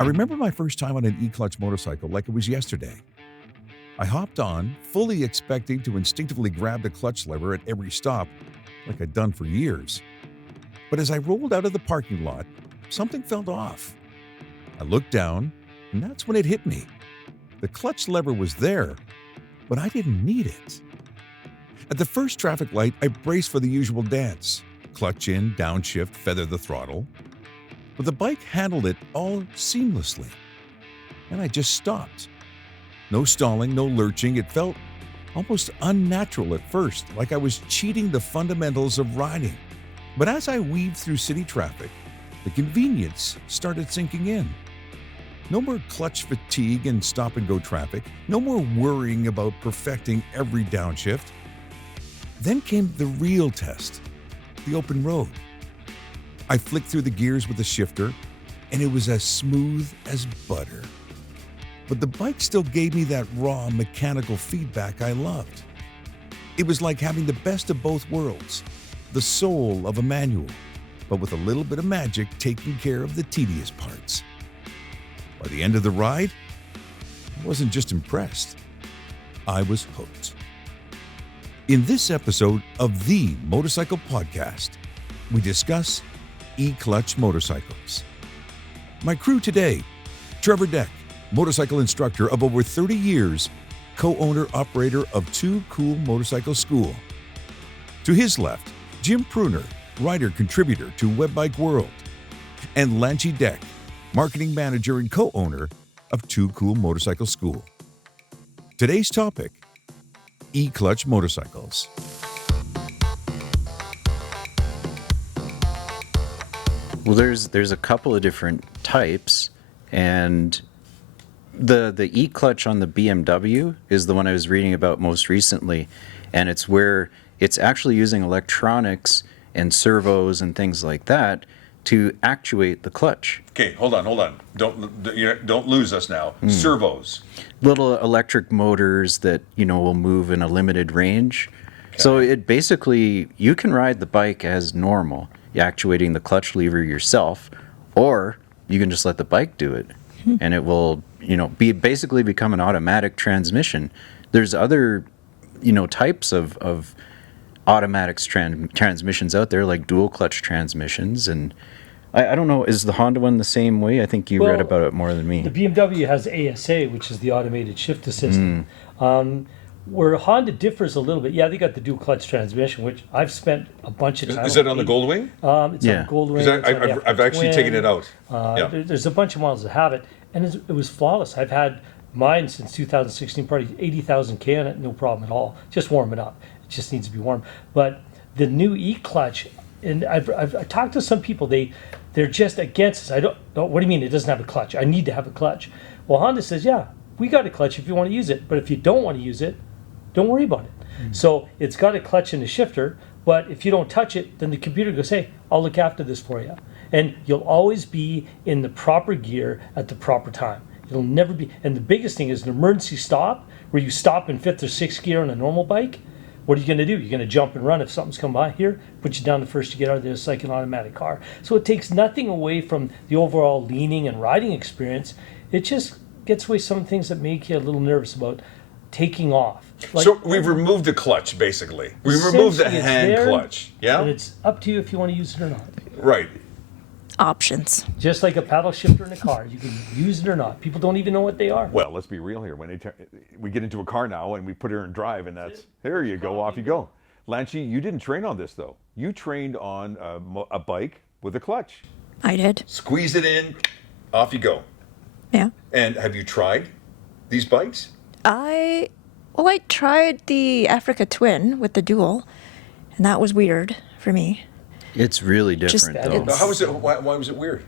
I remember my first time on an E-clutch motorcycle like it was yesterday. I hopped on, fully expecting to instinctively grab the clutch lever at every stop, like I'd done for years. But as I rolled out of the parking lot, something felt off. I looked down, and that's when it hit me. The clutch lever was there, but I didn't need it. At the first traffic light, I braced for the usual dance. Clutch in, downshift, feather the throttle. But the bike handled it all seamlessly. And I just stopped. No stalling, no lurching. It felt almost unnatural at first, like I was cheating the fundamentals of riding. But as I weaved through city traffic, the convenience started sinking in. No more clutch fatigue and stop-and-go traffic. No more worrying about perfecting every downshift. Then came the real test, the open road. I flicked through the gears with the shifter, and it was as smooth as butter. But the bike still gave me that raw mechanical feedback I loved. It was like having the best of both worlds, the soul of a manual, but with a little bit of magic taking care of the tedious parts. By the end of the ride, I wasn't just impressed, I was hooked. In this episode of the Motorcycle Podcast, we discuss E-clutch motorcycles. My crew today, Trevor Deck, motorcycle instructor of over 30 years, co-owner operator of Too Cool Motorcycle School. To his left, Jim Pruner, writer contributor to Webbike World, and Lanchi Deck, marketing manager and co-owner of Too Cool Motorcycle School. Today's topic, E-clutch motorcycles. Well, there's a couple of different types, and the E-clutch on the BMW is the one I was reading about most recently, and it's where it's actually using electronics and servos and things like that to actuate the clutch. Okay, hold on. Don't lose us now. Servos. Little electric motors that, will move in a limited range. Okay. So it basically, you can ride the bike as normal, actuating the clutch lever yourself, or you can just let the bike do it, and it will, basically become an automatic transmission. There's other, types of automatics transmissions out there, like dual clutch transmissions, and I don't know, is the Honda one the same way? I think you read about it more than me. The BMW has ASA, which is the automated shift assistant. Where Honda differs a little bit, they got the dual clutch transmission, which I've spent a bunch of time. Is that on the Goldwing? It's on Goldwing. Because I've actually taken it out. There's a bunch of models that have it, and it was flawless. I've had mine since 2016, probably 80,000 K on it, no problem at all. Just warm it up. It just needs to be warm. But the new E-clutch, and I've talked to some people, they're just against it. What do you mean it doesn't have a clutch? I need to have a clutch. Well, Honda says, we got a clutch if you want to use it, but if you don't want to use it, don't worry about it. So it's got a clutch and a shifter, but if you don't touch it, then the computer goes, hey, I'll look after this for you. And you'll always be in the proper gear at the proper time. It'll never be, and the biggest thing is an emergency stop, where you stop in fifth or sixth gear on a normal bike. What are you going to do? You're going to jump and run if something's come by here, put you down the first to get out of there. It's like an automatic car. So it takes nothing away from the overall leaning and riding experience. It just gets away some things that make you a little nervous about taking off. So we've removed the clutch, basically. We removed the hand clutch. Yeah? And it's up to you if you want to use it or not. Right. Options. Just like a paddle shifter in a car. You can use it or not. People don't even know what they are. Well, let's be real here. When we get into a car now and we put her in drive, and there you go, off you go. Lanchi, you didn't train on this, though. You trained on a bike with a clutch. I did. Squeeze it in, off you go. Yeah. And have you tried these bikes? I tried the Africa Twin with the dual, and that was weird for me. It's really different, though. How was it? Why was it weird?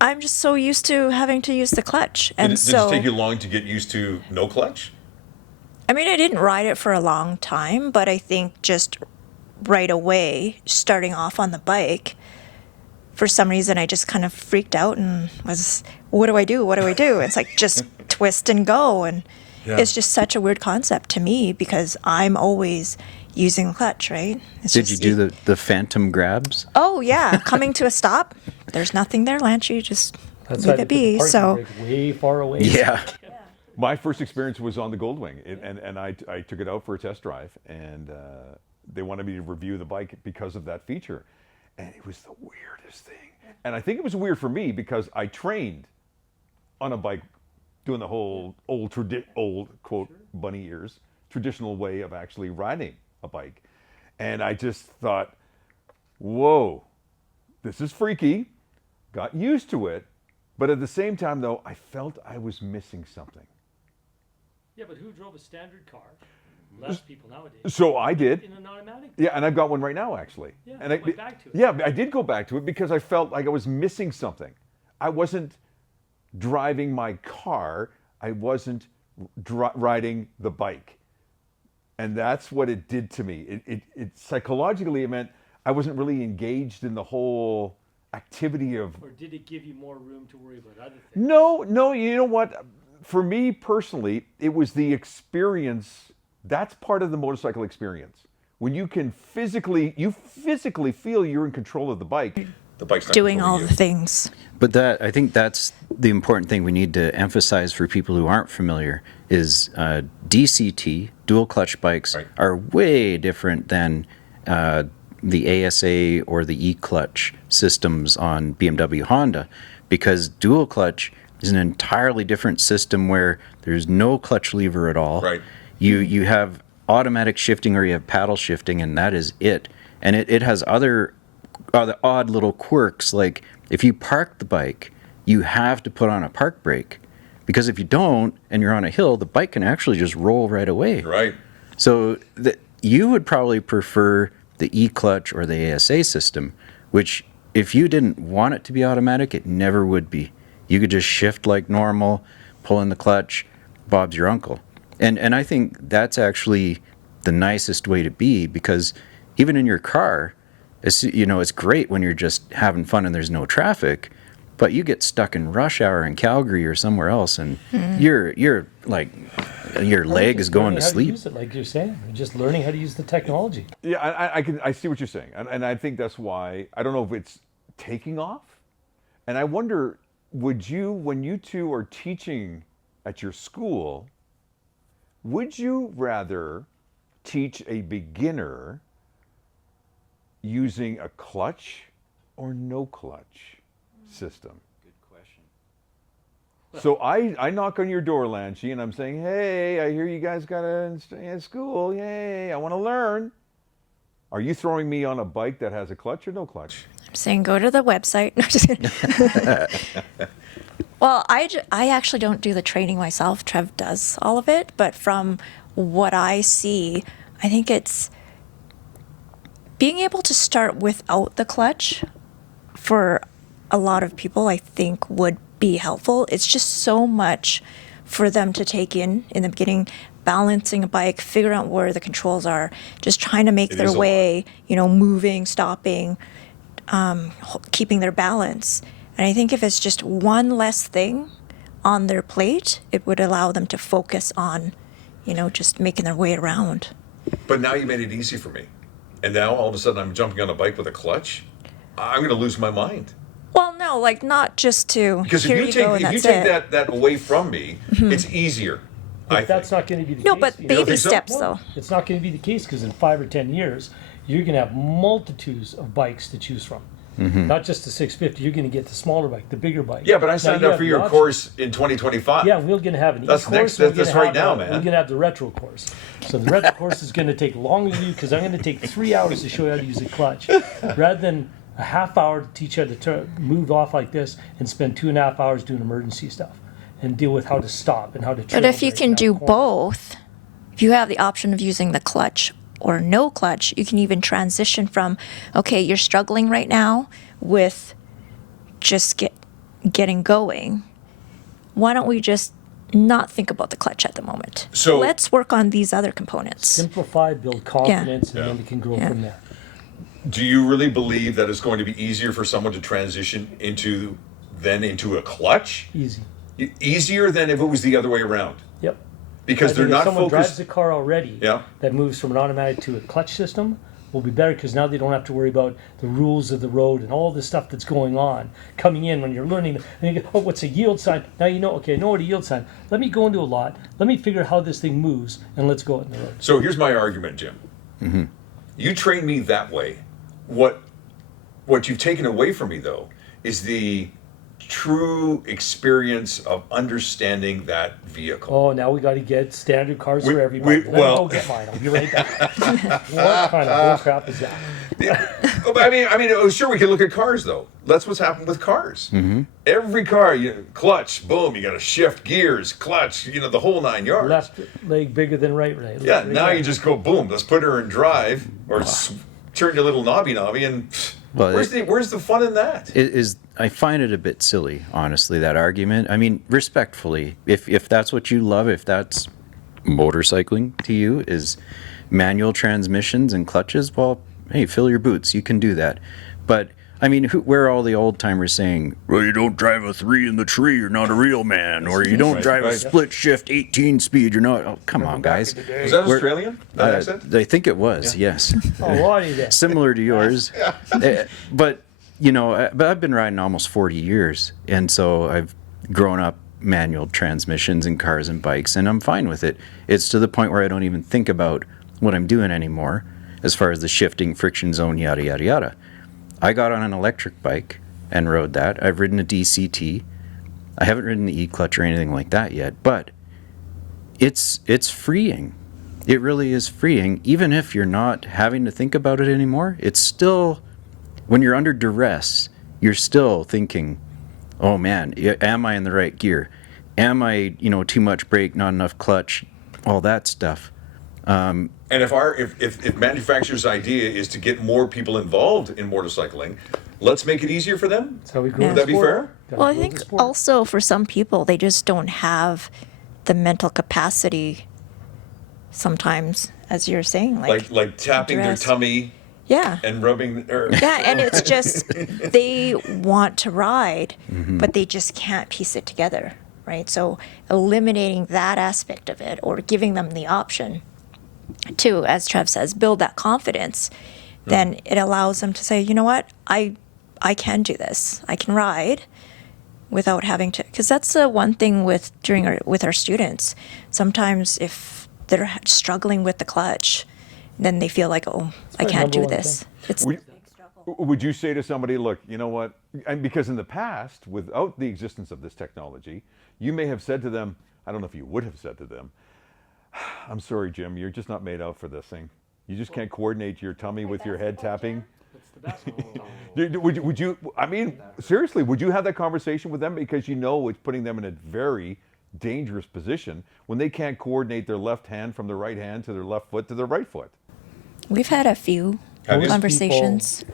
I'm just so used to having to use the clutch, and did it take you long to get used to no clutch? I mean, I didn't ride it for a long time, but I think just right away, starting off on the bike, for some reason I just kind of freaked out and was, what do I do? What do I do? It's like, just twist and go, and it's just such a weird concept to me because I'm always using the clutch, right? Did you do the phantom grabs? Oh, yeah. Coming to a stop, there's nothing there, Lanchi. Just That's why leave they it put the be. parking So brake way far away. Yeah. My first experience was on the Goldwing, and I took it out for a test drive, and they wanted me to review the bike because of that feature, and it was the weirdest thing. And I think it was weird for me because I trained on a bike, doing the whole old quote bunny ears traditional way of actually riding a bike, and I just thought, whoa, this is freaky. Got used to it, but at the same time, though, I felt I was missing something. Yeah, but who drove a standard car? Less people nowadays. So I did. In an automatic? Yeah, and I've got one right now, actually. Yeah, and I went back to it. Yeah, I did go back to it because I felt like I was missing something. I wasn't driving my car. I wasn't riding the bike. And that's what it did to me. It psychologically, it meant I wasn't really engaged in the whole activity of... Or did it give you more room to worry about other things? No, you know what? For me personally, it was the experience. That's part of the motorcycle experience. When you can physically feel you're in control of the bike. The bike's not doing all controlling the you. things. But I think that's the important thing we need to emphasize for people who aren't familiar is DCT, dual clutch bikes, Right. are way different than the ASA or the E-clutch systems on BMW Honda, because dual clutch is an entirely different system where there's no clutch lever at all. Right. You have automatic shifting or you have paddle shifting, and that is it. And it has other odd little quirks, like if you park the bike, you have to put on a park brake, because if you don't and you're on a hill, the bike can actually just roll right away. Right. So you would probably prefer the E-clutch or the ASA system, which if you didn't want it to be automatic, it never would be. You could just shift like normal, pull in the clutch, Bob's your uncle. And I think that's actually the nicest way to be, because even in your car, it's great when you're just having fun and there's no traffic, but you get stuck in rush hour in Calgary or somewhere else, and you're like, your leg is going to sleep. Use it, like you're saying, you're just learning how to use the technology. Yeah, I see what you're saying, and I think that's why I don't know if it's taking off, and I wonder, would you, when you two are teaching at your school, would you rather teach a beginner using a clutch or no clutch system? Good question. So I knock on your door, Lanchi, and I'm saying, hey, I hear you guys got a school. Yay, I want to learn. Are you throwing me on a bike that has a clutch or no clutch? I'm saying go to the website. No, just kidding. Well, I actually don't do the training myself. Trev does all of it. But from what I see, I think it's being able to start without the clutch for a lot of people, I think would be helpful. It's just so much for them to take in the beginning, balancing a bike, figuring out where the controls are, just trying to make It their is a way, moving, stopping, keeping their balance. And I think if it's just one less thing on their plate, it would allow them to focus on, just making their way around. But now you made it easy for me. And now all of a sudden I'm jumping on a bike with a clutch. I'm going to lose my mind. Well, no, like not just to Because here if you go take, and if you that's take it. that away from me, it's easier. But that's not going to be the No, case. but you know? baby think so? steps No, though. it's not going to be the case, because in 5 or 10 years, you're going to have multitudes of bikes to choose from. Not just the 650. You're going to get the smaller bike, the bigger bike. Yeah, but I Now, signed you up have for the your option. course in 2025. Yeah, we're going to have an That's e-course. next- we're that's gonna right have now, a- man. We're going to have the retro course. So the retro course is going to take longer to do, because I'm going to take 3 hours to show you how to use a clutch, rather than a half hour to teach you how to move off like this and spend 2.5 hours doing emergency stuff and deal with how to stop and how to. But if you trail can brake do in that corner. both, if you have the option of using the clutch or no clutch, you can even transition from, okay, you're struggling right now with just getting going. Why don't we just not think about the clutch at the moment? So- let's work on these other components. Simplify, build confidence, and then it can grow Yeah. from there. Do you really believe that it's going to be easier for someone to transition into a clutch? Easy. Easier than if it was the other way around? Yep. Because I they're think if not someone drives focused. a car already Yeah. that moves from an automatic to a clutch system, will be better because now they don't have to worry about the rules of the road and all the stuff that's going on coming in when you're learning. And you go, oh, what's a yield sign? Now you know, okay, I know what a yield sign. Let me go into a lot. Let me figure out how this thing moves, and let's go out in the road. So here's my argument, Jim. You train me that way. What you've taken away from me, though, is the true experience of understanding that vehicle. Oh, now we got to get standard cars for everybody. Let me go get mine. I'll be right back. What kind of bullcrap is that? I mean, sure, we can look at cars, though. That's what's happened with cars. Every car, clutch, boom, you got to shift gears, clutch, the whole 9 yards. Left leg bigger than right leg. Yeah, now you just go, boom, let's put her in drive, or turn your little knobby, and Well, where's the fun in that? I find it a bit silly, honestly, that argument. I mean, respectfully, if that's what you love, if that's motorcycling to you, is manual transmissions and clutches, well, hey, fill your boots. You can do that. But, I mean, where are all the old timers saying, well, you don't drive a 3 in the tree, you're not a real man, or you don't drive a split shift 18 speed, you're not, oh, come on, guys. Was that Australian? That accent? I think it was, yes. Oh, what is that? Similar to yours. But, but I've been riding almost 40 years, and so I've grown up manual transmissions in cars and bikes, and I'm fine with it. It's to the point where I don't even think about what I'm doing anymore as far as the shifting, friction zone, yada, yada, yada. I got on an electric bike and rode that. I've ridden a DCT. I haven't ridden the E-clutch or anything like that yet, but it's freeing. It really is freeing. Even if you're not having to think about it anymore, it's still, when you're under duress, you're still thinking, oh man, am I in the right gear? Am I, too much brake, not enough clutch, all that stuff. And if manufacturer's idea is to get more people involved in motorcycling, let's make it easier for them. That's how we grow. Would that be fair? Well, I think also for some people, they just don't have the mental capacity sometimes, as you're saying. Like tapping their tummy Yeah. and rubbing their... Yeah, and it's just they want to ride, but they just can't piece it together, right? So eliminating that aspect of it or giving them the option to, as Trev says, build that confidence, then it allows them to say, you know what, I can do this. I can ride without having to, because that's the one thing with our students. Sometimes if they're struggling with the clutch, then they feel like, oh, I can't do this. It's Would you say to somebody, look, you know what? And because in the past, without the existence of this technology, you may have said to them, I don't know if you would have said to them, I'm sorry, Jim, you're just not made out for this thing. You just can't coordinate your tummy with your head tapping. Would you, I mean, seriously, would you have that conversation with them? Because it's putting them in a very dangerous position when they can't coordinate their left hand from their right hand to their left foot to their right foot. We've had a few conversations.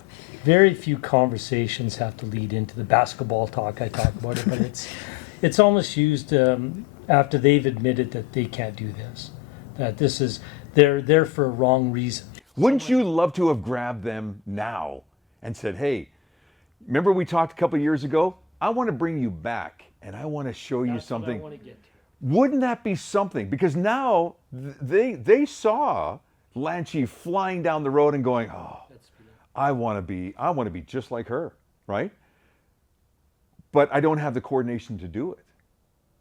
Very few conversations have to lead into the basketball talk. I talk about it, but it's almost used after they've admitted that they can't do this, that they're there for a wrong reason. Wouldn't you love to have grabbed them now and said, hey, remember we talked a couple of years ago? I want to bring you back and I want to show you something. What I want to get to. Wouldn't that be something? Because now they saw Lanchi flying down the road and going, oh, I want to be just like her, right? But I don't have the coordination to do it.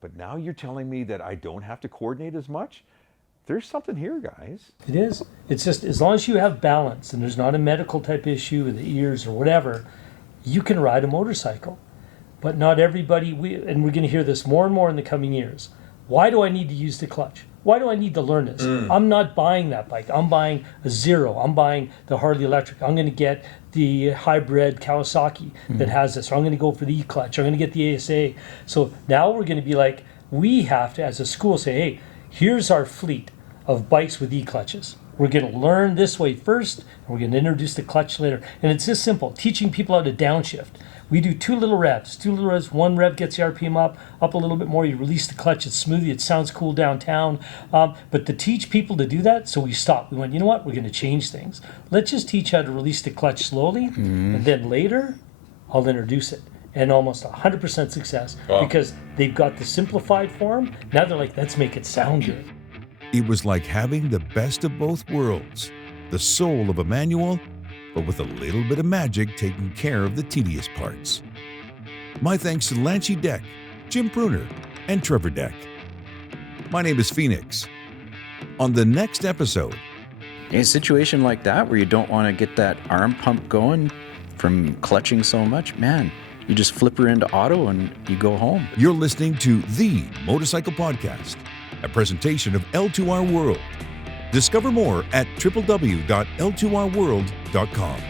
But now you're telling me that I don't have to coordinate as much? There's something here, guys. It is. It's just as long as you have balance and there's not a medical type issue with the ears or whatever, you can ride a motorcycle. But not everybody, and we're going to hear this more and more in the coming years. Why do I need to use the clutch? Why do I need to learn this? I'm not buying that bike. I'm buying a Zero. I'm buying the Harley Electric. I'm going to get the hybrid Kawasaki that has this. Or I'm going to go for the E-clutch. I'm going to get the ASA. So now we're going to be like, we have to, as a school, say, hey, here's our fleet of bikes with E-clutches. We're going to learn this way first, and we're going to introduce the clutch later. And it's this simple, teaching people how to downshift. We do 2 little revs. 2 little revs, 1 rev gets the RPM up a little bit more. You release the clutch, it's smoothie, it sounds cool downtown. But to teach people to do that, so we stopped. We went, you know what, we're going to change things. Let's just teach how to release the clutch slowly, and then later, I'll introduce it. And almost 100% success, because they've got the simplified form. Now they're like, let's make it sound good. It was like having the best of both worlds. the soul of a manual, but with a little bit of magic taking care of the tedious parts. My thanks to Lanchy Deck, Jim Pruner, and Trevor Deck. My name is Phoenix. On the next episode, In a situation like that where you don't want to get that arm pump going from clutching so much, man, you just flip her into auto and you go home. you're listening to The Motorcycle Podcast, a presentation of L2R World. Discover more at www.l2rworld.com.